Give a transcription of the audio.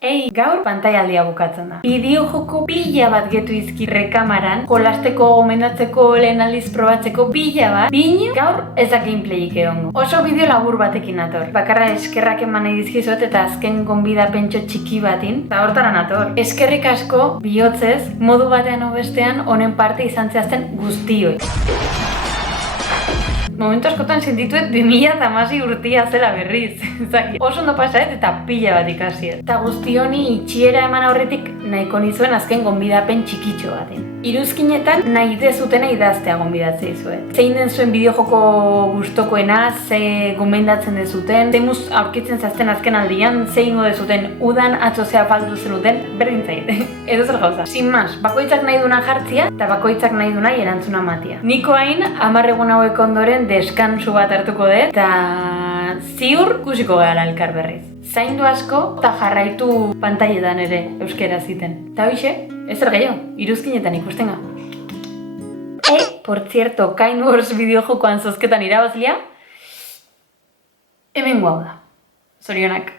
Gaur pantailaldia bukatzen da. Bideojoko pila bat getu izki rekamaran, jolasteko, gomendatzeko, lehen aldiz probatzeko pila bat, bine gaur ez da gameplayik egongo. Oso bideo labur batekin nator. Bakarra eskerrak eman nahi dizkizuet eta azken gonbida pentso txiki batin, eta hortara nator. Eskerrik asko, bihotzez, modu batean bestean honen parte izan zehazten guztioi. Momentu askotan sentituet 2016 urtia zela berriz. Oso ondo pasaet eta pila bat ikasiet. Eta guzti honi itxiera eman aurretik nahiko nizuen azken gonbidapen txikitxo baten. Iruzkinetan nahi dezutena idaztea gonbidatzea izuet. Zein den zuen bideojoko gustokoena, ze gomendatzen dezuten, zein aurkitzen zazten azken aldian, zein ingo dezuten udan atzozea faldu zenuten, berdin zait. Edo zer gauza. Sin mas, bakoitzak nahi duna jartzia eta bakoitzak nahi duna erantzuna matia. Niko hain, 10 egun hauek ondoren deskansu bat hartuko dut, eta ziur kusiko gara elkar berriz. Zaindu asko eta jarraitu pantailetan ere euskera ziten. Eta hoxe, ezer gehiago, iruzkinetan ikusten ga. Por cierto, Kind Wars bideojokoan zozketan irabazlia, hemen guau da. Zorionak.